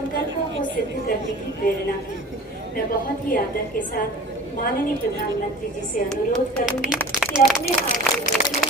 संकल्पों को सिद्ध करने की प्रेरणा भी। मैं बहुत ही आदर के साथ माननीय प्रधानमंत्री जी से अनुरोध करूंगी कि अपने आशीर्वादों से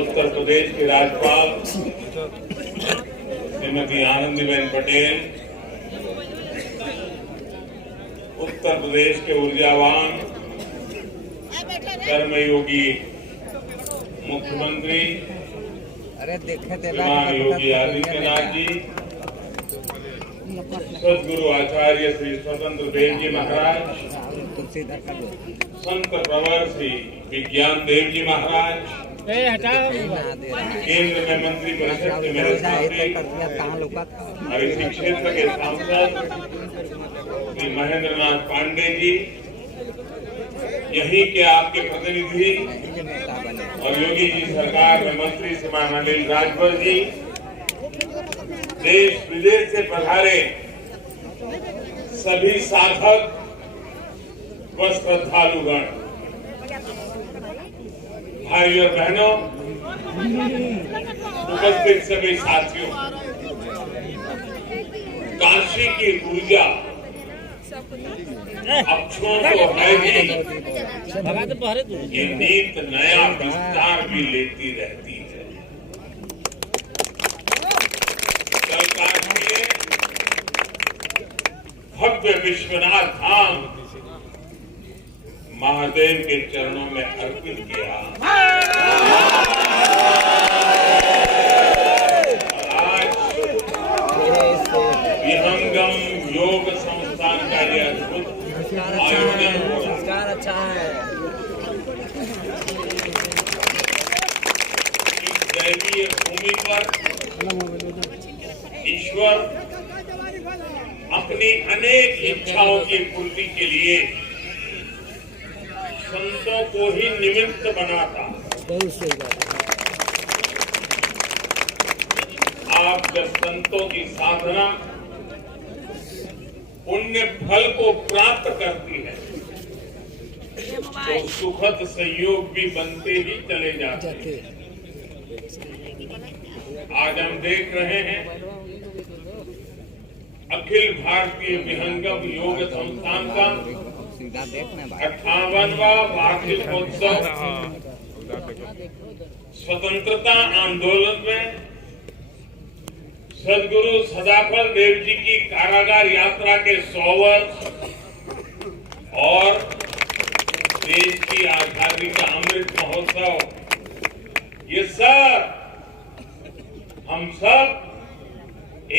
उत्तर प्रदेश के राज्यपाल श्रीमती आनंदीबेन पटेल, उत्तर प्रदेश के ऊर्जावान कर्मयोगी मुख्यमंत्री श्रीमान योगी आदित्यनाथ जी, सदगुरु आचार्य श्री स्वतंत्र देव जी महाराज, संत प्रवर श्री विज्ञान देव जी महाराज, केंद्र में मंत्री परिषद के मेरे साथी और इसी क्षेत्र के सांसद श्री महेंद्र नाथ पांडे जी, यहीं के आपके प्रतिनिधि और योगी जी सरकार में मंत्री श्रीमान अनिल राजभर जी, देश विदेश से पधारे सभी साधक व श्रद्धालुगण, भाई और बहनों, उपस्थित सभी साथियों, काशी की ऊर्जा अक्षरों को है ही, ये नीत नया विस्तार भी लेती रहती है। कल काशी में भव्य विश्वनाथ धाम महादेव के चरणों में अर्पित किया। आज विहंगम योग संस्थान का यह अद्भुत आयोजन हो रहा है। इस दैवीय भूमि पर ईश्वर अपनी अनेक इच्छाओं की पूर्ति के लिए संतों को ही निमित्त बनाता। आप जब संतों की साधना पुण्य फल को प्राप्त करती है तो सुखद संयोग भी बनते ही चले जाते हैं। आज हम देख रहे हैं अखिल भारतीय विहंगम योग संस्थान का 58वां वार्षिक उत्सव स्वतंत्रता आंदोलन में सदगुरु सदाफल देव जी की कारागार यात्रा के 100 वर्ष और देश की आजादी का अमृत महोत्सव, ये सब हम सब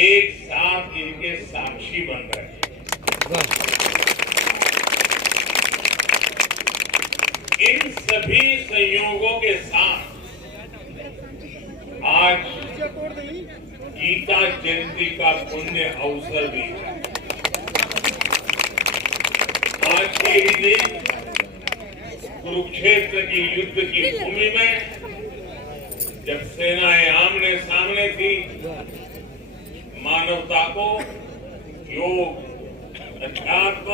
एक साथ इनके साक्षी बन रहे हैं। इन सभी संयोगों के साथ आज गीता जयंती का पुण्य अवसर भी है। आज के ही दिन कुरुक्षेत्र की युद्ध की भूमि में जब सेनाएं आमने सामने थी, मानवता को योग, अध्यात्म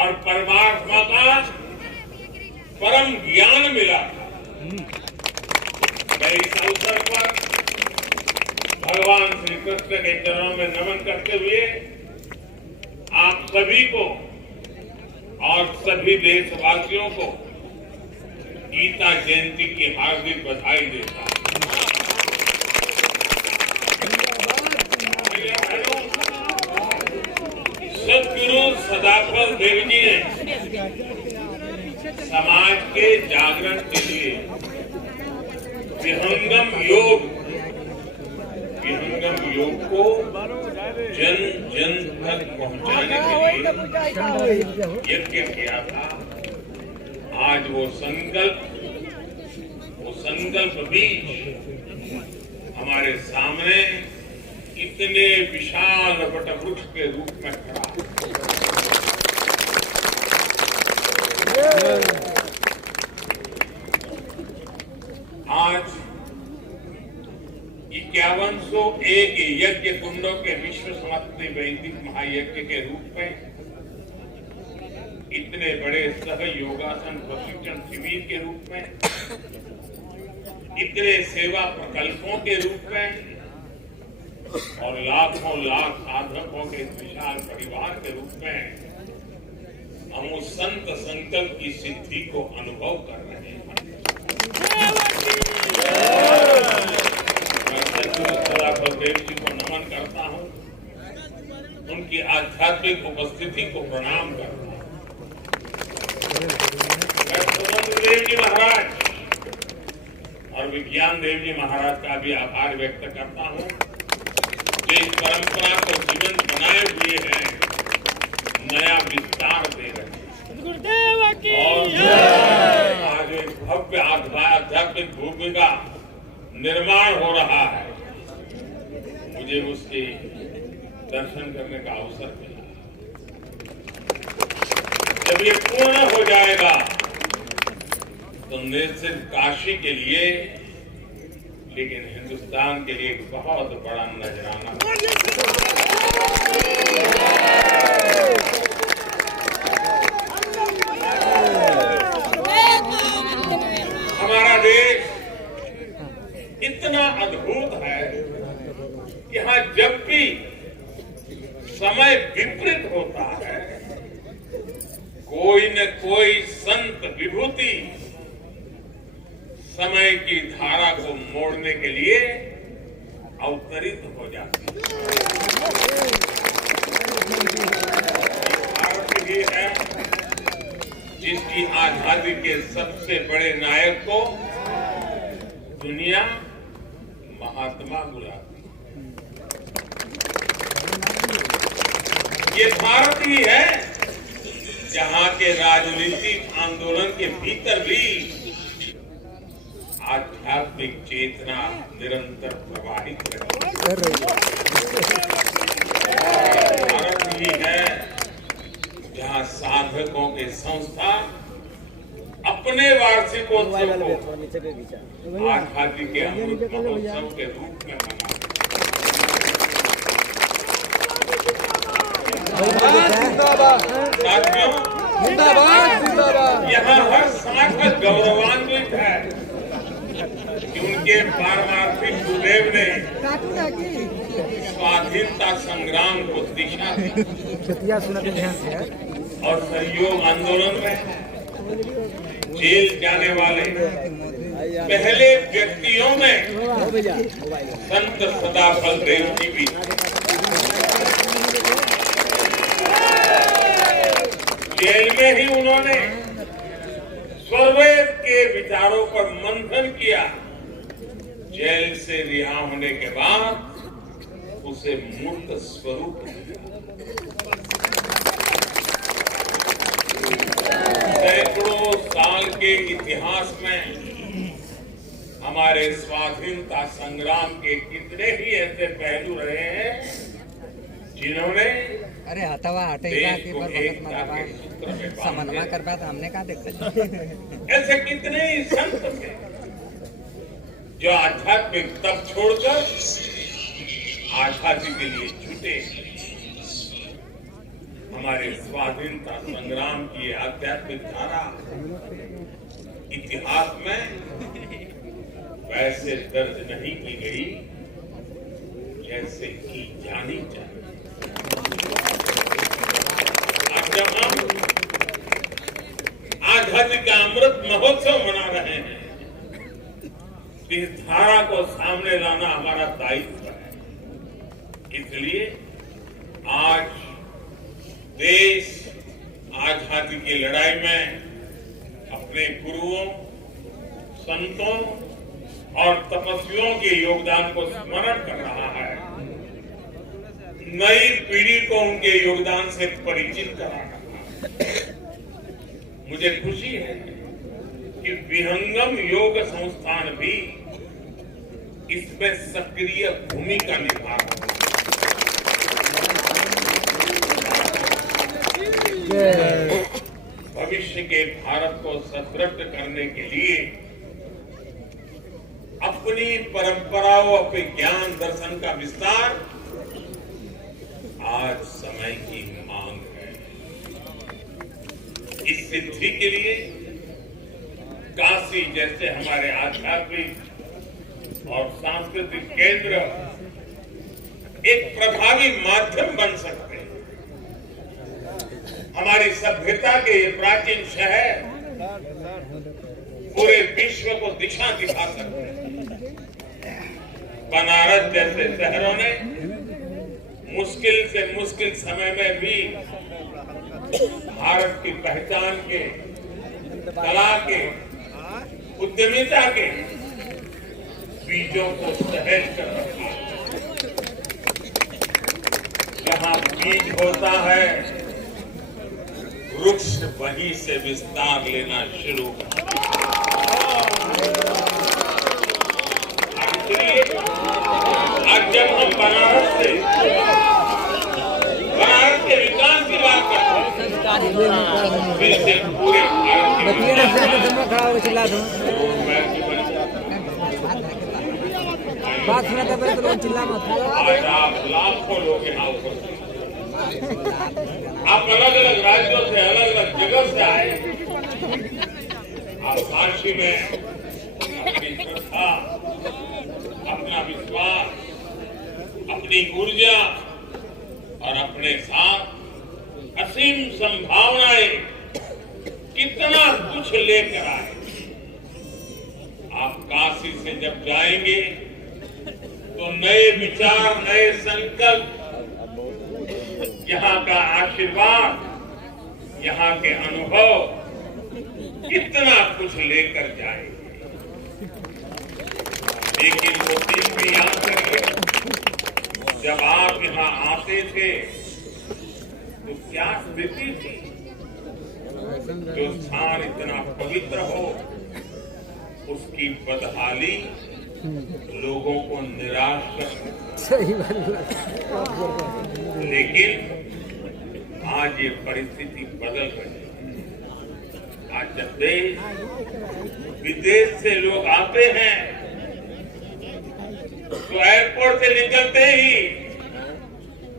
और परमात्मा का परम ज्ञान मिला था। मैं इस अवसर पर भगवान श्री कृष्ण के चरणों में नमन करते हुए आप सभी को और सभी देशवासियों को गीता जयंती की हार्दिक बधाई देता हूं। सदगुरु सदाफल देव जी ने समाज के जागरण के लिए विहंगम योग को जन जन तक पहुंचाने के लिए यज्ञ किया था। आज आज वो संकल्प भी हमारे सामने इतने विशाल वटवृक्ष के रूप में खड़ा है। आज 5101 यज्ञ कुंडों के विश्व समाप्ति वैदिक महायज्ञ के रूप में इतने बड़े सहयोगासन प्रशिक्षण शिविर के रूप में, इतने सेवा प्रकल्पों के रूप में और लाखों लाख साधकों के विशाल परिवार के रूप में हम उस संत संकल्प की सिद्धि को अनुभव कर रहे हैं। मैं सदा बलदेव जी को नमन करता हूं, उनकी आध्यात्मिक उपस्थिति को प्रणाम करता हूं। मैं सुरेंद्र देव जी महाराज और विज्ञान देव जी महाराज का भी आभार व्यक्त करता हूं, जो इस परंपरा को जीवंत बनाए हुए हैं, नया विस्तार दे रहे हैं और आज एक भव्य आध्यात्मिक भूमि का निर्माण हो रहा है। मुझे उसके दर्शन करने का अवसर मिला। जब ये पूर्ण हो जाएगा तो न सिर्फ काशी के लिए लेकिन हिंदुस्तान के लिए एक बहुत बड़ा नजराना। हमारा देश इतना अद्भुत है, यहाँ जब भी समय विपरीत होता है, कोई न कोई संत विभूति समय की धारा को मोड़ने के लिए अवतरित हो जाती है। भारत ही है जिसकी आजादी के सबसे बड़े नायक को दुनिया महात्मा बुलाती है। ये भारत ही है जहां के राजनीतिक आंदोलन के भीतर भी आध्यात्मिक चेतना निरंतर प्रवाहित रही। भारत ही है जहां साधकों के संस्था अपने वार्षिकोत्सव को आजादी के अमृत महोत्सव के रूप में मनाते हैं। यहाँ हर साधक गौरवान्वित है कि उनके पारमार्थिक गुरुदेव ने स्वाधीनता संग्राम को दिशा दी और सहयोग आंदोलन में जेल जाने वाले पहले व्यक्तियों में संत सदा बलदेव जी भी। जेल में ही उन्होंने स्वरवेद के विचारों पर मंथन किया। जेल से रिहा होने के बाद उसे मूर्त स्वरूप दिया। सैकड़ों साल के इतिहास में हमारे स्वाधीनता संग्राम के कितने ही ऐसे पहलू रहे हैं जिन्होंने अरे हटवा हटेगा कि समन्वय कर पाया था, हमने कहा देखा। ऐसे कितने ही संत थे जो आध्यात्मिक तप छोड़कर आजादी के लिए जुटे। हमारे स्वाधीनता संग्राम की आध्यात्मिक धारा इतिहास में वैसे दर्ज नहीं की गई जैसे की जानी चाहिए। अब जब हम आजादी का अमृत महोत्सव मना रहे हैं, इस धारा को सामने लाना हमारा दायित्व है। इसलिए आज देश आजादी की लड़ाई में अपने गुरुओं, संतों और तपस्वियों के योगदान को स्मरण कर रहा है। नई पीढ़ी को उनके योगदान से परिचित करा रहा है। मुझे खुशी है विहंगम योग संस्थान भी इसमें सक्रिय भूमिका निभा रहा है। भविष्य के भारत को सुदृढ़ करने के लिए अपनी परंपराओं, अपने ज्ञान दर्शन का विस्तार आज समय की मांग है। इस सिद्धि के लिए काशी जैसे हमारे आध्यात्मिक और सांस्कृतिक केंद्र एक प्रभावी माध्यम बन सकते हैं। हमारी सभ्यता के ये प्राचीन शहर पूरे विश्व को दिशा दिखा सकते हैं। बनारस जैसे शहरों ने मुश्किल से मुश्किल समय में भी भारत की पहचान के, कला के, उद्यमिता के बीजों को सहेज कर रखा। जहां बीज होता है, वृक्ष वहीं से विस्तार लेना शुरू करता है। आज जब हम बनारस के विकास की बात करते हैं, फिर से पूरे आज आप लाखों लोग यहाँ उपस्थित, आप अलग अलग राज्यों से, अलग अलग जगह से आए। आप काशी में अपनी श्रद्धा, अपना विश्वास, अपनी ऊर्जा और अपने साथ असीम संभावनाएं कितना कुछ लेकर आए। आप काशी से जब जाएंगे तो नए विचार, नए संकल्प, यहाँ का आशीर्वाद, यहाँ के अनुभव कितना कुछ लेकर जाएंगे। लेकिन वो दिन भी याद करिए, जब आप यहाँ आते थे तो क्या स्थिति थी। जो स्थान इतना पवित्र हो, उसकी बदहाली लोगों को निराश कर, लेकिन आज ये परिस्थिति बदल रही है। आज जब देश विदेश से लोग आते हैं तो एयरपोर्ट से निकलते ही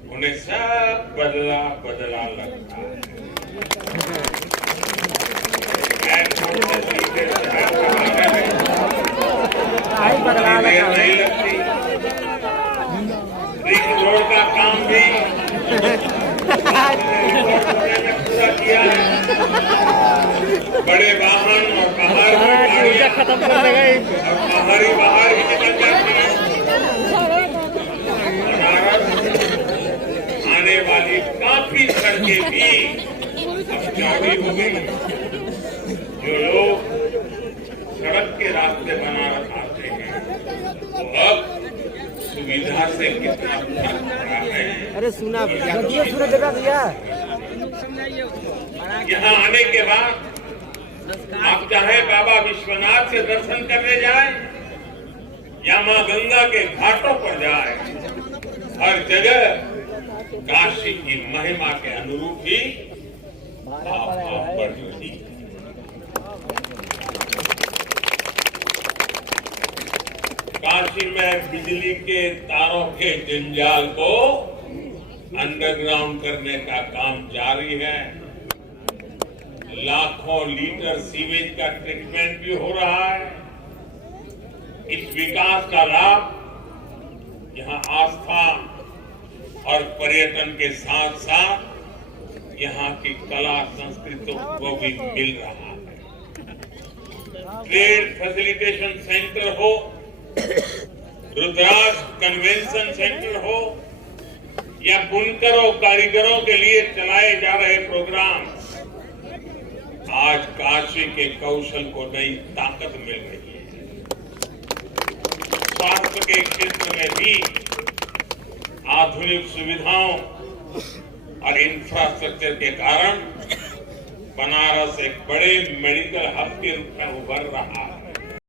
उन्हें सब बदला बदला लगता है। एयरपोर्ट से सीधे नहीं लगती। रिंग रोड का काम भी पूरा किया है। बड़े वाहन और बाहर खत्म कर देगा और बाहर ही निकल जाती है। बनारस आने वाली काफी सड़कें भी अब चौड़ी हो गई। जो लोग सड़क के रास्ते बनारस आते हैं तो अब सुविधा से कितना फर्क पड़ा है। अरे सुना भैया, यहाँ आने के बाद आप चाहे बाबा विश्वनाथ के दर्शन करने जाए या मां गंगा के घाटों पर जाए, हर जगह काशी की महिमा के अनुरूप ही आप बढ़ रही है। काशी में बिजली के तारों के जंजाल को अंडरग्राउंड करने का काम जारी है। लाखों लीटर सीवेज का ट्रीटमेंट भी हो रहा है। इस विकास का लाभ यहाँ आस्था और पर्यटन के साथ साथ यहाँ की कला संस्कृति को भी मिल रहा है। ट्रेड फैसिलिटेशन सेंटर हो, रुद्राक्ष कन्वेंशन सेंटर हो या बुनकरों, कारीगरों के लिए चलाए जा रहे प्रोग्राम, आज काशी के कौशल को नई ताकत मिल रही है। स्वास्थ्य के क्षेत्र में भी आधुनिक सुविधाओं और इंफ्रास्ट्रक्चर के कारण बनारस एक बड़े मेडिकल हब के रूप में उभर रहा है।